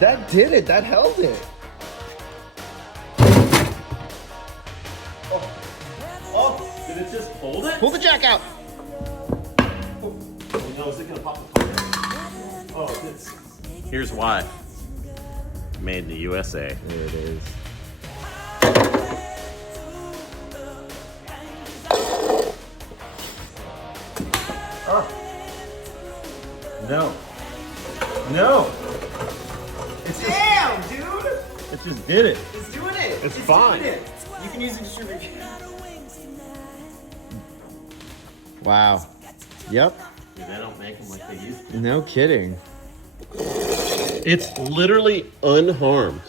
That did it. That held it. Oh, did it just hold it? Pull the jack out. Oh no, is it gonna pop the tire? Oh, it's. Here's why. Made in the USA. There it is. No. No. Damn, dude! It just did it. It's doing it. It's fine. Doing it. You can use it to distribute. Wow. Yep. Dude, they don't make them like they used to. No kidding. It's literally unharmed.